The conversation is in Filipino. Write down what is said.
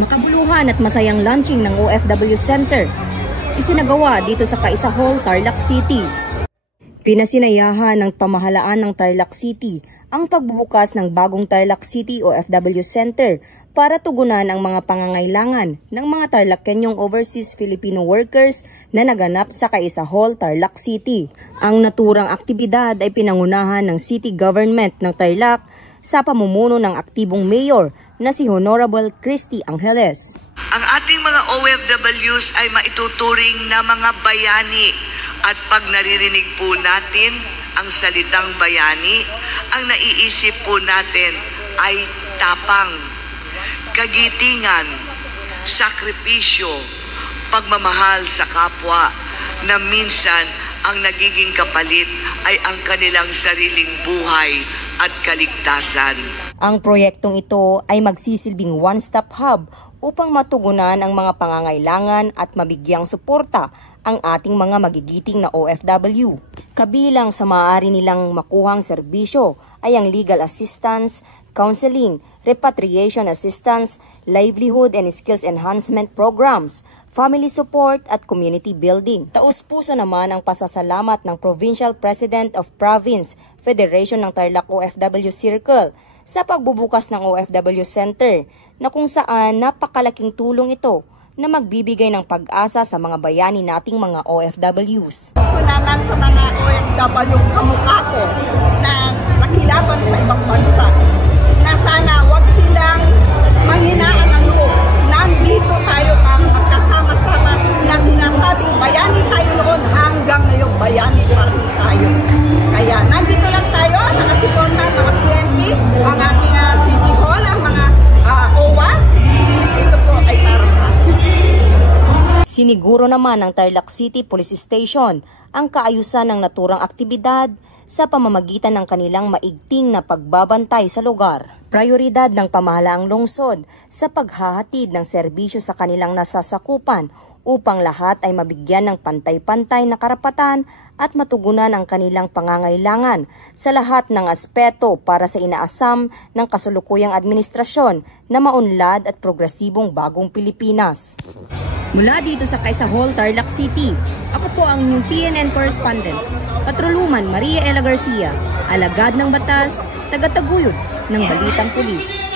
Makabuluhan at masayang launching ng OFW Center isinagawa dito sa Kaisa Hall, Tarlac City. Pinasinayahan ng pamahalaan ng Tarlac City ang pagbubukas ng bagong Tarlac City OFW Center para tugunan ang mga pangangailangan ng mga Tarlacenyong overseas Filipino workers na naganap sa Kaisa Hall, Tarlac City. Ang naturang aktibidad ay pinangunahan ng City Government ng Tarlac sa pamumuno ng aktibong mayor na si Honorable Christy Angeles. Ang ating mga OFWs ay maituturing na mga bayani at pag naririnig po natin ang salitang bayani, ang naiisip po natin ay tapang, kagitingan, sakripisyo, pagmamahal sa kapwa na minsan ang nagiging kapalit ay ang kanilang sariling buhay at kaligtasan. Ang proyektong ito ay magsisilbing one-stop hub upang matugunan ang mga pangangailangan at mabigyang suporta ang ating mga magigiting na OFW. Kabilang sa maaari nilang makuhang serbisyo ay ang legal assistance, counseling, repatriation assistance, livelihood and skills enhancement programs, family support at community building. Taus-puso naman ang pasasalamat ng Provincial President of Province Federation ng Tarlac OFW Circle sa pagbubukas ng OFW Center na kung saan napakalaking tulong ito na magbibigay ng pag-asa sa mga bayani nating mga OFWs. Ko naman sa mga OFW kamukha ko na nakilaban sa ibang bansa na sana wag silang manghinaan ng loob. Nandito tayo ang magkasama-sama na sinasabing bayani tayo noon hanggang ngayon bayani pa rin tayo. Kaya nandito lang tayo, nakasuporta sa mga PNP, ang ating City Hall, ang mga OWA. Ito po ay para sa atin. Siniguro naman ng Tarlac City Police Station ang kaayusan ng naturang aktibidad sa pamamagitan ng kanilang maigting na pagbabantay sa lugar. Prioridad ng pamahalaang lungsod sa paghahatid ng serbisyo sa kanilang nasasakupan upang lahat ay mabigyan ng pantay-pantay na karapatan at matugunan ang kanilang pangangailangan sa lahat ng aspeto para sa inaasam ng kasalukuyang administrasyon na maunlad at progresibong bagong Pilipinas. Mula dito sa Kaisa Hall, Tarlac City, ako po ang inyong PNN correspondent, Patroluman Maria Ella Garcia, alagad ng batas, tagataguyod ng Balitang Pulis.